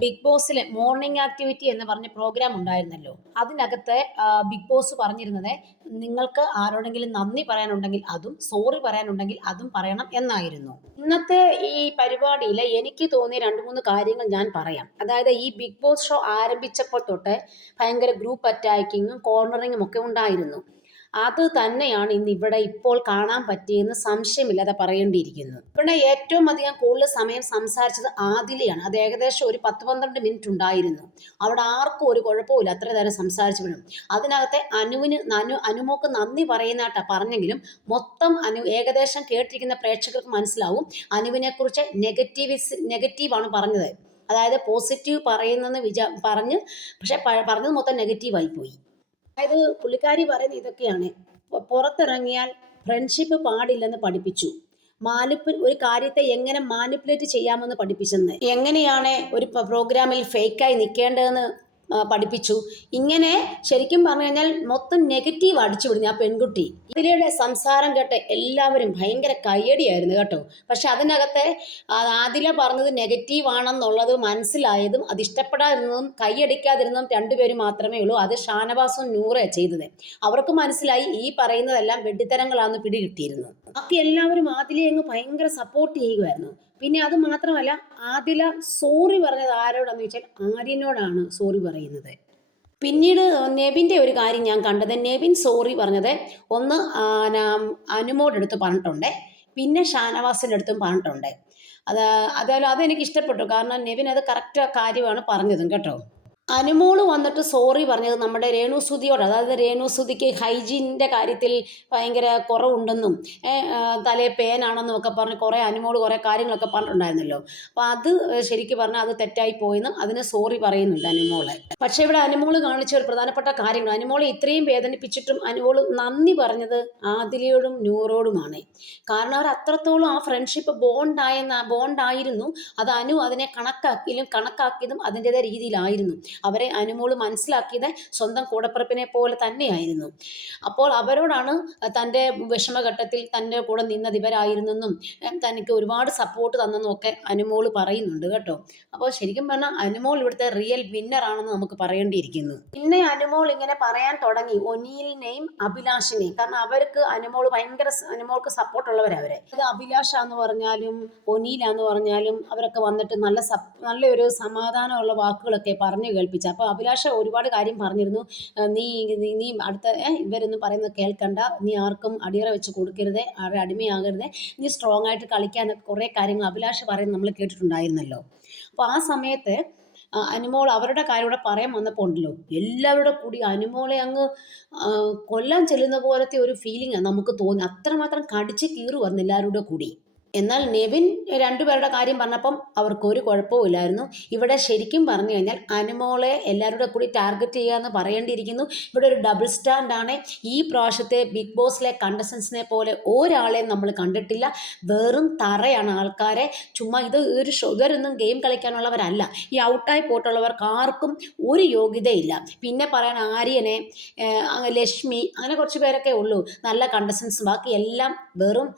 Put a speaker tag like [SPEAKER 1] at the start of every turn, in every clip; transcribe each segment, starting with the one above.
[SPEAKER 1] Big ബോസിലെ morning activity എന്ന് പറഞ്ഞ programme ഉണ്ടായിരുന്നല്ലോ. അതിനകത്ത് ബിഗ് ബോസ് പറഞ്ഞിരുന്നത് നിങ്ങൾക്ക് ആരോടെങ്കിലും നന്ദി പറയാനുണ്ടെങ്കിൽ അതും സോറി പറയാനുണ്ടെങ്കിൽ അതും പറയണം എന്നായിരുന്നു. ഇന്നത്തെ ഈ പരിപാടിയിൽ എനിക്ക് തോന്നിയ രണ്ട് മൂന്ന് കാര്യങ്ങൾ ഞാൻ പറയാം. അതായത് ഈ ബിഗ് ബോസ് ഷോ ആരംഭിച്ചപ്പോൾ തൊട്ട് ഭയങ്കര ഗ്രൂപ്പ് അറ്റാക്കിങ്ങും കോർണറിങ്ങും ഒക്കെ ഉണ്ടായിരുന്നു. അത് തന്നെയാണ് ഇന്ന് ഇവിടെ ഇപ്പോൾ കാണാൻ പറ്റിയെന്ന് സംശയമില്ലാതെ പറയേണ്ടിയിരിക്കുന്നു ഇവിടെ ഏറ്റവും അധികം കൂടുതൽ സമയം സംസാരിച്ചത് ആദിലയാണ്. അത് ഏകദേശം ഒരു പത്ത് പന്ത്രണ്ട് മിനിറ്റ് ഉണ്ടായിരുന്നു. അവിടെ ആർക്കും ഒരു കുഴപ്പമില്ല അത്ര നേരം സംസാരിച്ചു വിടും. അതിനകത്തെ അനുവിന് അനു അനുമോക്ക് നന്ദി പറയുന്നതായിട്ടാ പറഞ്ഞെങ്കിലും മൊത്തം അനു ഏകദേശം കേട്ടിരിക്കുന്ന പ്രേക്ഷകർക്ക് മനസ്സിലാവും അനുവിനെക്കുറിച്ച് നെഗറ്റീവിസ് നെഗറ്റീവാണ് പറഞ്ഞത്. അതായത് പോസിറ്റീവ് പറയുന്നെന്ന് വിചാ പറഞ്ഞ് പക്ഷെ പറഞ്ഞത് മൊത്തം നെഗറ്റീവായി പോയി. അതായത് പുള്ളിക്കാരി പറയുന്ന ഇതൊക്കെയാണ്. പുറത്തിറങ്ങിയാൽ ഫ്രണ്ട്ഷിപ്പ് പാടില്ലെന്ന് പഠിപ്പിച്ചു. മാനിപ്പ് ഒരു കാര്യത്തെ എങ്ങനെ മാനിപ്പുലേറ്റ് ചെയ്യാമെന്ന് പഠിപ്പിച്ചെന്ന്. എങ്ങനെയാണ് ഒരു പ്രോഗ്രാമിൽ ഫേക്കായി നിൽക്കേണ്ടതെന്ന് പഠിപ്പിച്ചു. ഇങ്ങനെ ശരിക്കും പറഞ്ഞു കഴിഞ്ഞാൽ മൊത്തം നെഗറ്റീവ് അടിച്ചു വിടുന്നു ആ പെൺകുട്ടി. ഇതിലൂടെ സംസാരം കേട്ട് എല്ലാവരും ഭയങ്കര കയ്യടിയായിരുന്നു കേട്ടോ. പക്ഷെ അതിനകത്തെ ആദില പറഞ്ഞത് നെഗറ്റീവ് ആണെന്നുള്ളത് മനസ്സിലായതും അത് ഇഷ്ടപ്പെടാതിരുന്നതും കൈയടിക്കാതിരുന്നതും രണ്ടുപേരും മാത്രമേ ഉള്ളൂ. അത് ഷാനവാസും നൂറെ ചെയ്തത്. അവർക്ക് മനസ്സിലായി ഈ പറയുന്നതെല്ലാം വെട്ടിത്തരങ്ങളാണെന്ന് പിടികിട്ടിയിരുന്നു. ബാക്കി എല്ലാവരും ആദിലെ അങ്ങ് ഭയങ്കര സപ്പോർട്ട് ചെയ്യുമായിരുന്നു പിന്നെ അത് മാത്രമല്ല ആദില സോറി പറഞ്ഞത് ആരോടാന്ന് വെച്ചാൽ ആര്യനോടാണ് സോറി പറയുന്നത്. പിന്നീട് നെബിന്റെ ഒരു കാര്യം ഞാൻ കണ്ടത്. നെബിൻ സോറി പറഞ്ഞത് ഒന്ന് ആ, ന- അനുമോടെ അടുത്ത് പറഞ്ഞിട്ടുണ്ട്. പിന്നെ ഷാനവാസിന്റെ അടുത്തും പറഞ്ഞിട്ടുണ്ട്. അത് അതായാലും അതെനിക്ക് ഇഷ്ടപ്പെട്ടു. കാരണം നെവിൻ അത് കറക്റ്റ് കാര്യമാണ് പറഞ്ഞതും കേട്ടോ. അനുമോൾ വന്നിട്ട് സോറി പറഞ്ഞത് നമ്മുടെ രേണുസുതിയോട് അതായത് രേണുസുതിക്ക് ഹൈജീനിന്റെ കാര്യത്തിൽ ഭയങ്കര കുറവുണ്ടെന്നും തലേ പേനാണെന്നും ഒക്കെ പറഞ്ഞ് കുറേ അനുമോൾ കുറേ കാര്യങ്ങളൊക്കെ പറഞ്ഞിട്ടുണ്ടായിരുന്നല്ലോ. അപ്പോൾ അത് ശരിക്കും പറഞ്ഞാൽ അത് തെറ്റായി പോയെന്നും അതിന് സോറി പറയുന്നുണ്ട് അനുമോളെ. പക്ഷേ ഇവിടെ അനുമോൾ കാണിച്ച ഒരു പ്രധാനപ്പെട്ട കാര്യങ്ങൾ അനുമോളെ ഇത്രയും വേദനിപ്പിച്ചിട്ടും അനുമോൾ നന്ദി പറഞ്ഞത് ആദിലയോടും നൂറോടുമാണ്. കാരണം അവർ അത്രത്തോളം ആ ഫ്രണ്ട്ഷിപ്പ് ബോണ്ടായെന്ന ബോണ്ടായിരുന്നു അത് അനു അതിനെ കണക്കാക്കിയും കണക്കാക്കിയതും അതിന്റെതായ രീതിയിലായിരുന്നു. അവരെ അനുമോൾ മനസ്സിലാക്കിയത് സ്വന്തം കൂടപ്പിറപ്പിനെ പോലെ തന്നെയായിരുന്നു. അപ്പോൾ അവരോടാണ് തന്റെ വിഷമഘട്ടത്തിൽ തന്റെ കൂടെ നിന്നത് ഇവരായിരുന്നെന്നും തനിക്ക് ഒരുപാട് സപ്പോർട്ട് തന്നെന്നും ഒക്കെ അനുമോൾ പറയുന്നുണ്ട് കേട്ടോ. അപ്പോൾ ശരിക്കും പറഞ്ഞാൽ അനുമോൾ ഇവിടുത്തെ റിയൽ വിന്നർ ആണെന്ന് നമുക്ക് പറയേണ്ടിയിരിക്കുന്നു. പിന്നെ അനുമോൾ ഇങ്ങനെ പറയാൻ തുടങ്ങി ഒനീലിനെയും അഭിലാഷിനെയും. കാരണം അവർക്ക് അനുമോൾ ഭയങ്കര അനുമോൾക്ക് സപ്പോർട്ടുള്ളവരവരെ അത് അഭിലാഷ എന്ന് പറഞ്ഞാലും ഒനീലാന്ന് പറഞ്ഞാലും അവരൊക്കെ വന്നിട്ട് നല്ല സപ് നല്ലൊരു സമാധാനമുള്ള വാക്കുകളൊക്കെ പറഞ്ഞു കേൾപ്പിച്ചു അപ്പോൾ അഭിലാഷ ഒരുപാട് കാര്യം പറഞ്ഞിരുന്നു. നീ നീ അടുത്ത ഇവരൊന്നും പറയുന്നത് കേൾക്കണ്ട. നീ ആർക്കും അടിയറ വെച്ച് കൊടുക്കരുത്. ആരുടെ അടിമയാകരുത്. നീ സ്ട്രോങ് ആയിട്ട് കളിക്കാൻ കുറേ കാര്യങ്ങൾ അഭിലാഷ പറയുന്നത് നമ്മൾ കേട്ടിട്ടുണ്ടായിരുന്നല്ലോ. അപ്പോൾ ആ സമയത്ത് അനുമോൾ അവരുടെ കാര്യം ഇവിടെ പറയാൻ വന്നപ്പോൾ ഉണ്ടല്ലോ. എല്ലാവരുടെ കൂടി അനുമോളെ അങ്ങ് കൊല്ലാൻ ചെല്ലുന്ന പോലത്തെ ഒരു ഫീലിംഗ് നമുക്ക് തോന്നി. അത്രമാത്രം കടിച്ച് കീറുമായിരുന്നു എല്ലാവരുടെ കൂടി. എന്നാൽ നെവിൻ രണ്ടുപേരുടെ കാര്യം പറഞ്ഞപ്പം അവർക്ക് ഒരു കുഴപ്പമില്ലായിരുന്നു ഇവിടെ ശരിക്കും പറഞ്ഞു കഴിഞ്ഞാൽ അനുമോളെ എല്ലാവരുടെ കൂടി ടാർഗറ്റ് ചെയ്യുക എന്ന് പറയേണ്ടിയിരിക്കുന്നു. ഇവിടെ ഒരു ഡബിൾ സ്റ്റാൻഡാണ് ഈ പ്രാവശ്യത്തെ ബിഗ് ബോസിലെ കണ്ടസ്റ്റൻസിനെ പോലെ ഒരാളെയും നമ്മൾ കണ്ടിട്ടില്ല. വെറും തറയാണ് ആൾക്കാരെ. ചുമ്മാ ഇത് ഒരു ഷുഗറൊന്നും ഗെയിം കളിക്കാനുള്ളവരല്ല. ഈ ഔട്ടായി പോയിട്ടുള്ളവർക്ക് ആർക്കും ഒരു യോഗ്യതയില്ല. പിന്നെ പറയാൻ ആര്യനെ ലക്ഷ്മി അങ്ങനെ കുറച്ച് പേരൊക്കെ ഉള്ളൂ. നല്ല കണ്ടസ്റ്റൻസ്. ബാക്കി എല്ലാം വെറും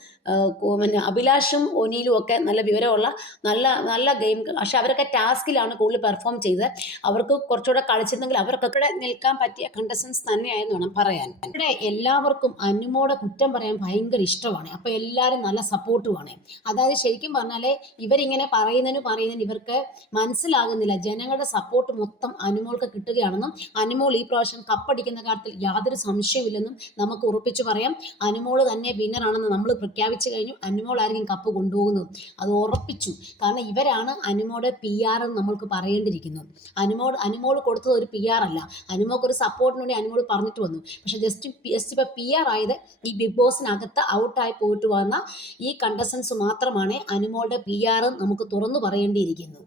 [SPEAKER 1] പിന്നെ അഭിലാഷും ഒനീലും ഒക്കെ നല്ല വിവരമുള്ള നല്ല നല്ല ഗെയിം പക്ഷെ അവരൊക്കെ ടാസ്കിലാണ് കൂടുതൽ പെർഫോം ചെയ്തത്. അവർക്ക് കുറച്ചുകൂടെ കളിച്ചിരുന്നെങ്കിൽ അവർക്കൊക്കെ നിൽക്കാൻ പറ്റിയ കണ്ടസ്റ്റൻസ് തന്നെയായെന്ന് വേണം പറയാൻ. ഇവിടെ എല്ലാവർക്കും അനുമോടെ കുറ്റം പറയാൻ ഭയങ്കര ഇഷ്ടമാണ്. അപ്പോൾ എല്ലാവരും നല്ല സപ്പോർട്ടുമാണ് അതായത് ശരിക്കും പറഞ്ഞാൽ ഇവരിങ്ങനെ പറയുന്നതിന് പറയുന്നതിന് ഇവർക്ക് മനസ്സിലാകുന്നില്ല. ജനങ്ങളുടെ സപ്പോർട്ട് മൊത്തം അനുമോൾക്ക് കിട്ടുകയാണെന്നും അനുമോൾ ഈ പ്രാവശ്യം കപ്പടിക്കുന്ന കാര്യത്തിൽ യാതൊരു സംശയമില്ലെന്നും നമുക്ക് ഉറപ്പിച്ചു പറയാം. അനുമോൾ തന്നെ വിന്നറാണെന്ന് നമ്മൾ പ്രഖ്യാപിച്ചു കഴിഞ്ഞു. അനുമോൾ ആയിരിക്കും കപ്പ് കൊണ്ടുപോകുന്നു. അത് ഉറപ്പിച്ചു. കാരണം ഇവരാണ് അനുമോടെ പി ആർ എന്ന് നമ്മൾക്ക് പറയേണ്ടിയിരിക്കുന്നു അനുമോട് അനുമോൾ കൊടുത്തത് ഒരു പി ആർ അല്ല. അനുമോക്ക് ഒരു സപ്പോർട്ടിന് വേണ്ടി അനുമോൾ പറഞ്ഞിട്ട് വന്നു. പക്ഷെ ജസ്റ്റ് ജസ്റ്റ് ഇപ്പോൾ പി ആർ ആയത് ഈ ബിഗ് ബോസിനകത്ത് ഔട്ടായി പോയിട്ട് വന്ന ഈ കണ്ടസ്റ്റൻസ് മാത്രമാണ് അനുമോളുടെ പി ആർ നമുക്ക് തുറന്നു പറയേണ്ടിയിരിക്കുന്നു.